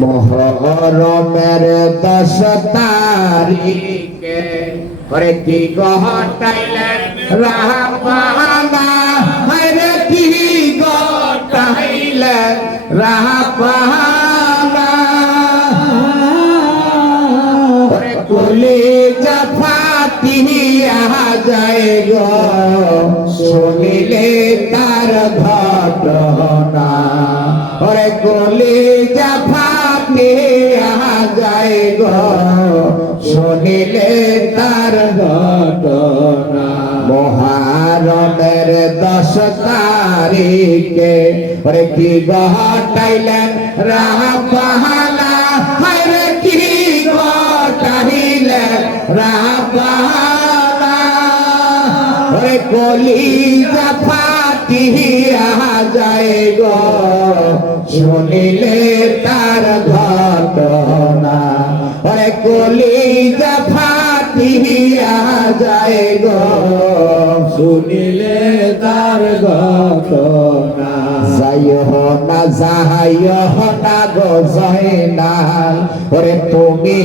মহরমের দশ তারিখে করে গহটাইলেন রাহাপানা হরে গহটাইলেন রাহাপানা ওরে কুলি জাফাতিয়া যায় গো, শুনিলে তার ঘটনা। ওরে কুলি জাফাতিয়া যায় গো শুনিলে তার ঘটনা। মহারমের দশ তারিখে, ওরে কি গহটাইলেন রাহা পাহালা হরে কি গটাইলেন রাহা পাহালা ওরে কলি ফাটিয়া যায় শুনিলে তার ঘটনা। কলি ফাটিয়া যায় গো। শুনিলে তার ঘটনা। যাই না যাহাই না গো জয়নাল। ওরে তুমি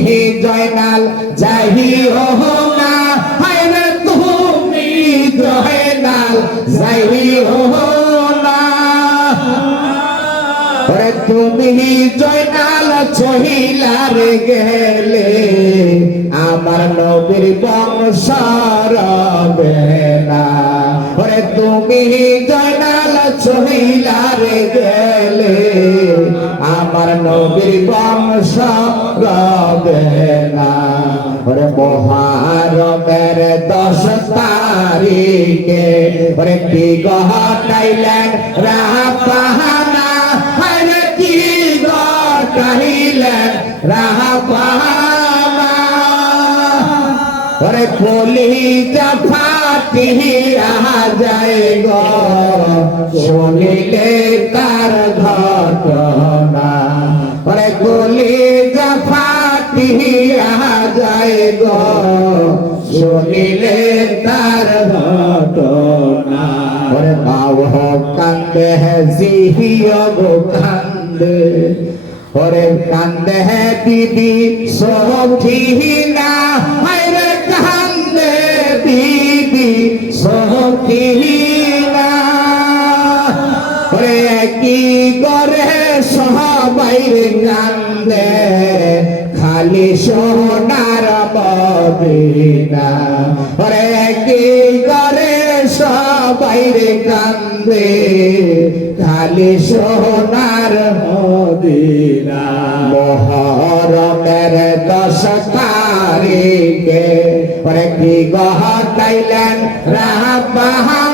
না। হায় তুমি জয়নাল যাই তুমি জয়নাল রে গেলে আমার নবীর বংশ রবে না। তুমি জয়নাল চহিলার গেলে আমার নবীর বংশ রবে না ওরে মহারমের দশ তারিখে ওরে কি গহটাইলেন রাহা পাহানা হরে কি গহটাইলেন রাহা পাহানা ওরে কলি ফাটিয়া যায় গো। শুনিলে তার ঘটনা। ওরে কলি ফাটিয়া যায় গো। শুনিলে তার ঘটনা। ওরে বাউ কান্দে জিহিও গো কান্দে। ওরে কান্দে দিদি সখিনা হায়রে কান্দে, খালি সোনার মদিনা। ওরে কি করে সবাই রে কান্দে, খালি সোনার মদিনা। মহরমের দশ তারিখে পরে কি গহটাইলেন রাহবাহানা হরে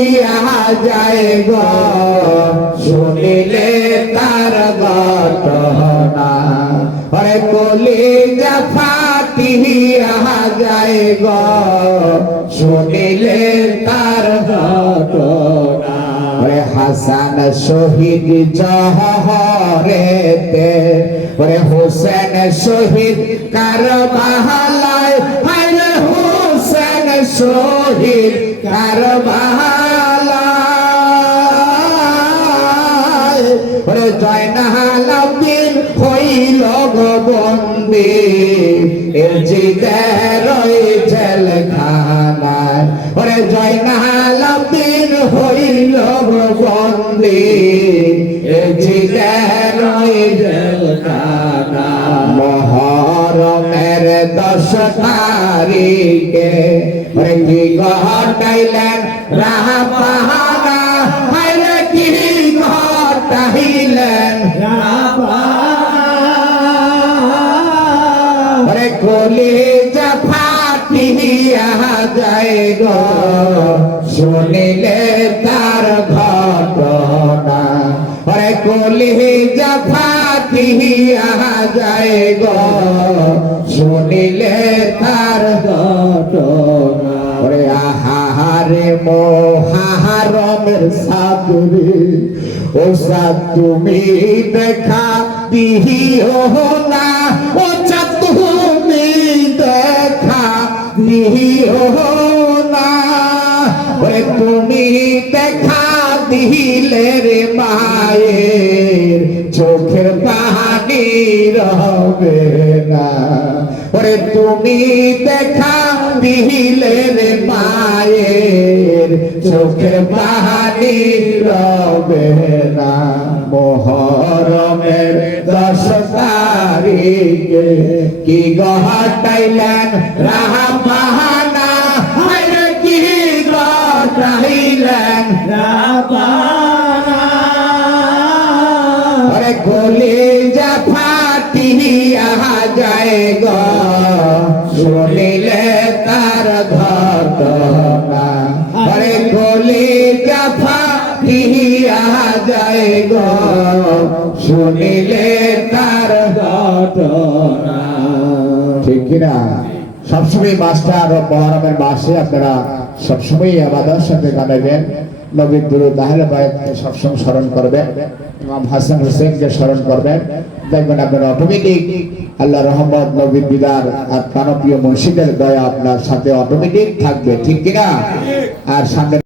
ফাটিয়া যায় শুনিলে তার ঘটনা। পরে কলিজা ফাটিয়া যায় গো। শুনিলে তার ঘটনা। হাসান শহীদ জহরেতে। ওরে হোসেন শহীদ কারবালায়। হায় হোসেন শহীদ কারবালায় হইল গবন্দি এর জেলখানায় ওরে জয়নাল আব্দিন হইল গবন্দি এর জিদের জেলখানা মহরমের দশ তারিখে। কি ঘটাইলেন রাহা গো, শুনিলে তার ঘটনা। ওরে কলি ফাটিয়া যায় গো, শুনিলে তার ঘটনা। ওরে আহারে মোহারমের সাদরে ও সাদ তুমি দেখা দিও না, ও চাঁদ দেখা দিলে রে মায়ের চোখের পানি রবে না। ওরে তুমি দেখা রে মায়ের চোখের পানি রবে না। মোহরমের দশ তারিখে কি গহটাইলেন রাহা আরে গলি যা ফাটিয়া যায় গো। শুনিলে তার ঘটনা। আরে গলি যা ফাটিয়া যায় গো। শুনিলে তার ঘটনা। ঠিক কিনা? সবসময় মাস্টার ও মহরমের মাসে আপনারা সবসময় আবাদের সাথে গানাবেন নবীর দুরু তাহলে বায়তকে সবসময় স্মরণ করবেন। ইমাম হাসান হোসেনকে স্মরণ করবেন। দেখবেন আপনার অটোমেটিক আল্লাহ রহমত, নবীর বিদার আর প্রাণপ্রিয় মসজিদের দয়া আপনার সাথে অটোমেটিক থাকবে, ঠিক কিনা? আর সামনে